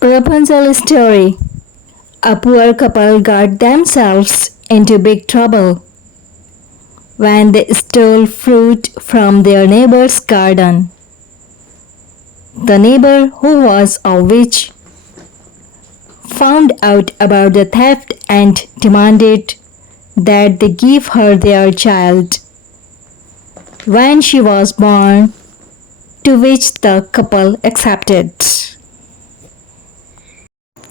Rapunzel story. A poor couple got themselves into big trouble when they stole fruit from their neighbor's garden. The neighbor, who was a witch, found out about the theft and demanded that they give her their child when she was born, to which the couple accepted.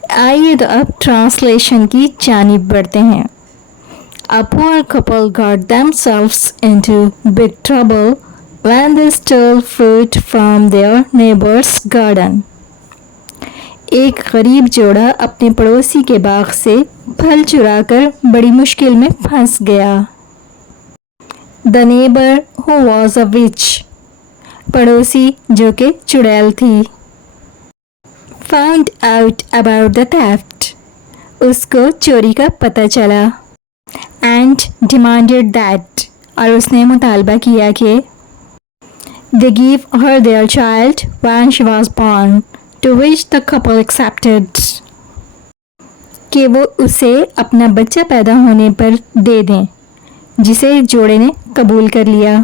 आइए तो अब translation की जानिब बढ़ते हैं. A poor couple got themselves into big trouble when they stole fruit from their neighbor's garden. एक गरीब जोड़ा अपने पड़ोसी के बाग से फल चुराकर बड़ी मुश्किल में फंस गया. The neighbor, who was a witch, पड़ोसी जो कि चुड़ैल थी, found out about the theft, उसको चोरी का पता चला, and demanded that, और उसने मुतालबा किया कि they give her their child when she was born, to which the couple accepted, कि वो उसे अपना बच्चा पैदा होने पर दे दें, जिसे जोड़े ने कबूल कर लिया.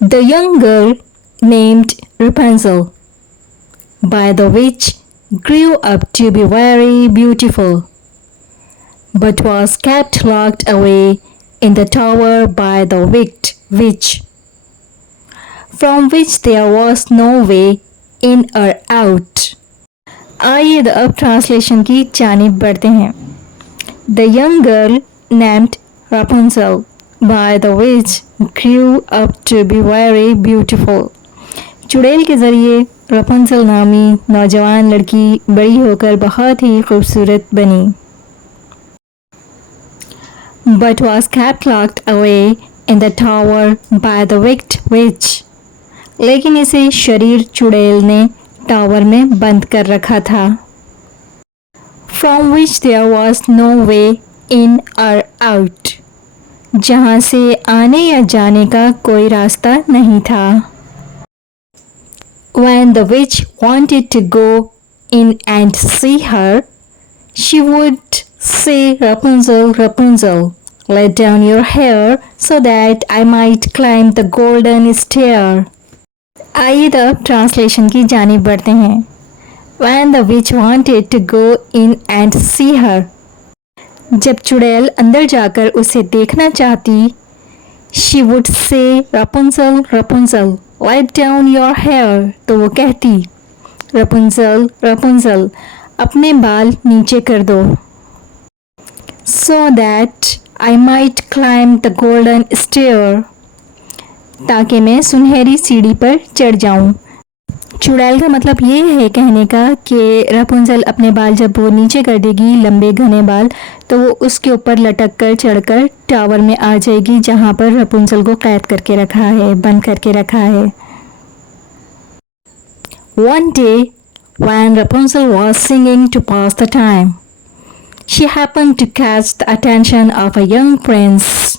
The young girl named Rapunzel by the witch grew up to be very beautiful, but was kept locked away in the tower by the wicked witch, from which there was no way in or out. आइए अब translation की जानिब बढ़ते हैं. The young girl named Rapunzel by the witch grew up to be very beautiful. चुड़ैल के ज़रिए रपुंज़ल नामी नौजवान लड़की बड़ी होकर बहुत ही खूबसूरत बनी. But was kept locked away in the tower by the wicked witch. लेकिन इसे शरीर चुड़ैल ने टावर में बंद कर रखा था. From which there was no way in or out. जहाँ से आने या जाने का कोई रास्ता नहीं था. When the witch wanted to go in and see her, she would say, Rapunzel, Rapunzel, let down your hair so that I might climb the golden stair. आइए तो अब ट्रांसलेशन की जानिब बढ़ते हैं. When the witch wanted to go in and see her, जब चुड़ैल अंदर जाकर उसे देखना चाहती, she would say, Rapunzel, Rapunzel, let down your hair. तो वो कहती, Rapunzel, Rapunzel, अपने बाल नीचे कर दो, so that I might climb the golden stair, ताकि मैं सुनहरी सीढ़ी पर चढ़ जाऊं. चुड़ैल का मतलब ये है कहने का कि रपुंज़ल अपने बाल जब वो नीचे कर देगी, लंबे घने बाल, तो वो उसके ऊपर लटक कर चढ़कर टावर में आ जाएगी जहाँ पर रपुंज़ल को कैद करके रखा है, बंद करके रखा है. One day, when Rapunzel was singing to pass the time, she happened to catch the attention of a young prince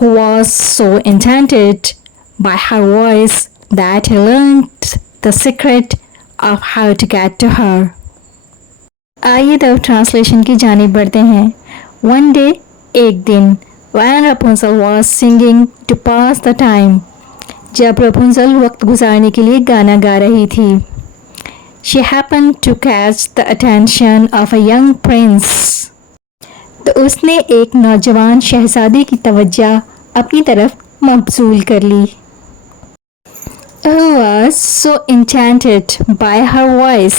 who was so enchanted by her voice that he learned the secret of how to get to her. आइए तब translation की जानिब बढ़ते हैं. One day, एक दिन, when Rapunzel was singing to pass the time, जब रपुंज़ल वक्त गुजारने के लिए गाना गा रही थी, she happened to catch the attention of a young prince, तो उसने एक नौजवान शहजादे की तवज्जो अपनी तरफ मबसूल कर ली. Who was so enchanted by her voice,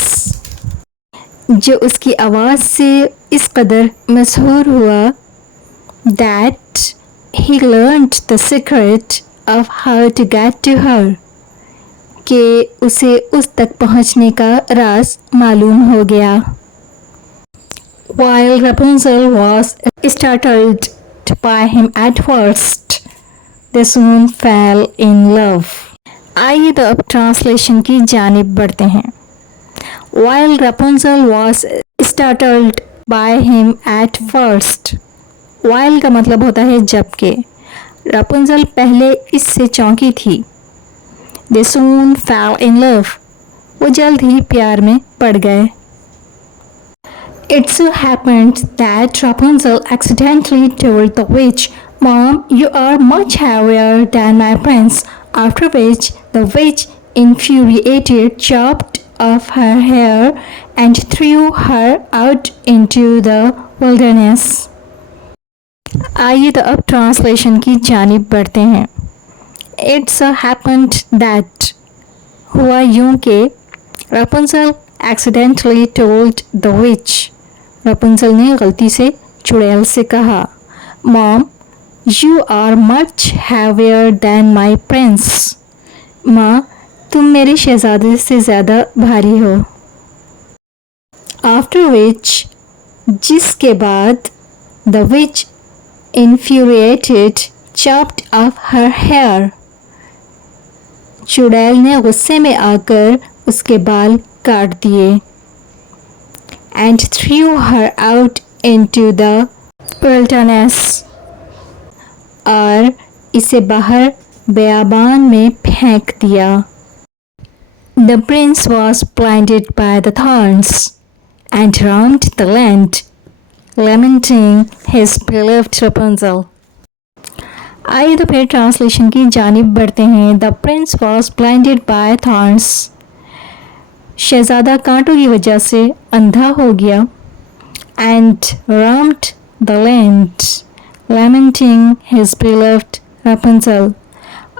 जो उसकी आवाज़ से इस कदर मशहूर हुआ, that he learned the secret of how to get to her, कि उसे उस तक पहुंचने का राज मालूम हो गया. While Rapunzel was startled by him at first, they soon fell in love. आइए तो अब ट्रांसलेशन की जानिब बढ़ते हैं. While Rapunzel was startled by him at first, while का मतलब होता है जबकि. रापुंज़ल पहले इससे चौंकी थी. They soon fell in love. वो जल्द ही प्यार में पड़ गए। It so happened that Rapunzel accidentally told the witch, "Mom, you are much heavier than my prince." After which the witch, infuriated, chopped off her hair and threw her out into the wilderness. आइए तो अब translation की जानिब बढ़ते हैं। It so happened that हुआ यूं कि Rapunzel accidentally told the witch, Rapunzel ने गलती से चुड़ैल से कहा, "Mom, you are much heavier than my prince." माँ, तुम मेरे शहजादे से ज़्यादा भारी हो। After which, जिसके बाद, the witch, infuriated, chopped off her hair. चुड़ैल ने गुस्से में आकर उसके बाल काट दिए। And threw her out into the wilderness. और इसे बाहर बेयाबान में फेंक दिया। The prince was blinded by the thorns and roamed the land, lamenting his beloved Rapunzel. आइए तो फिर ट्रांसलेशन की जानिब बढ़ते हैं। The prince was blinded by thorns. शहज़ादा कांटों की वजह से अंधा हो गया। And roamed the land, lamenting his beloved Rapunzel.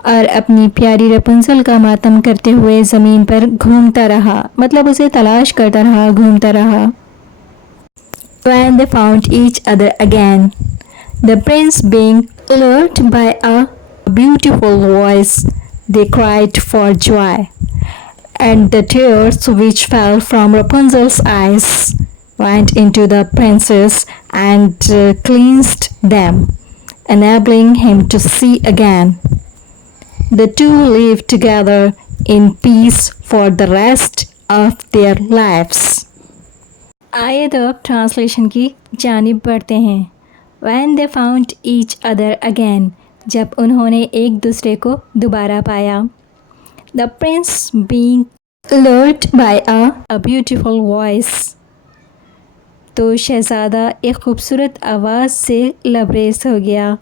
और अपनी प्यारी रपुंजल का मातम करते हुए ज़मीन पर घूमता रहा, मतलब उसे तलाश करता रहा, घूमता रहा। When they found each other again, the prince being lured by a beautiful voice, they cried for joy. And the tears which fell from Rapunzel's eyes went into the princess and cleansed them, enabling him to see again. The two lived together in peace for the rest of their lives. आइए तो अब translation की जानिब बढ़ते हैं। When they found each other again, जब उन्होंने एक दूसरे को दोबारा पाया। The prince being lured by a beautiful voice, तो शहज़ादा एक खूबसूरत आवाज़ से लबरेज हो गया।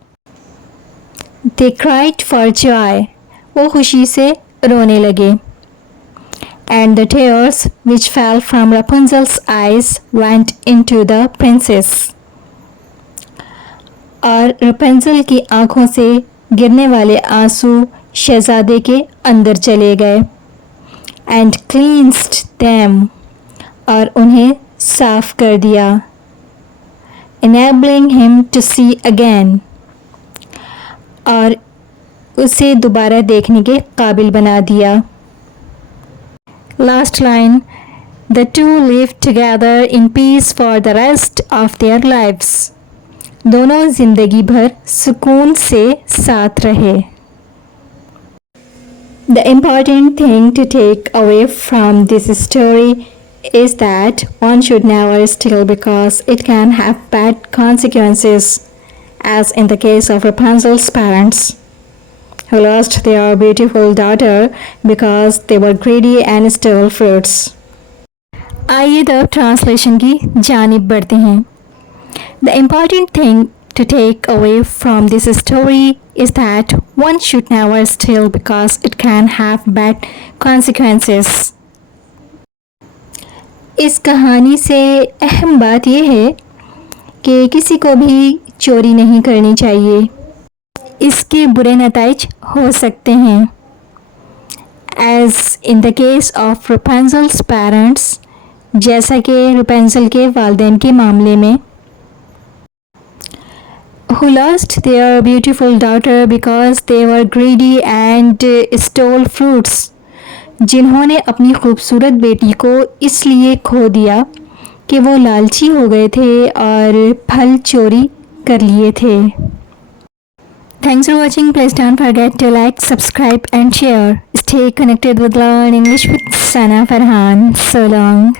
They cried for joy, वो खुशी से रोने लगे। And the tears which fell from Rapunzel's eyes went into the princess, और रपुंजल की आँखों से गिरने वाले आंसू शहज़ादे के अंदर चले गए। And cleansed them, और उन्हें साफ कर दिया। Enabling him to see again, और उसे दोबारा देखने के काबिल बना दिया। Last line, the two lived together in peace for the rest of their lives. दोनों जिंदगी भर सुकून से साथ रहे। The important thing to take away from this story is that one should never steal because it can have bad consequences, as in the case of Rapunzel's parents, who lost their beautiful daughter because they were greedy and stole fruits. आइए तो translation की जानिब बढ़ते हैं। The important thing to take away from this story is that one should never steal because it can have bad consequences. इस कहानी से अहम बात यह है कि किसी को भी चोरी नहीं करनी चाहिए, इसके बुरे नताइज हो सकते हैं। As in the case of Rapunzel's parents, जैसा कि Rapunzel के वालिदैन के मामले में, who lost their beautiful daughter because they were greedy and stole fruits, जिन्होंने अपनी खूबसूरत बेटी को इसलिए खो दिया कि वो लालची हो गए थे और फल चोरी कर लिए थे। Thanks for watching. Please don't forget to like, subscribe and share. Stay connected with Learn English with Sana Farhan. So long.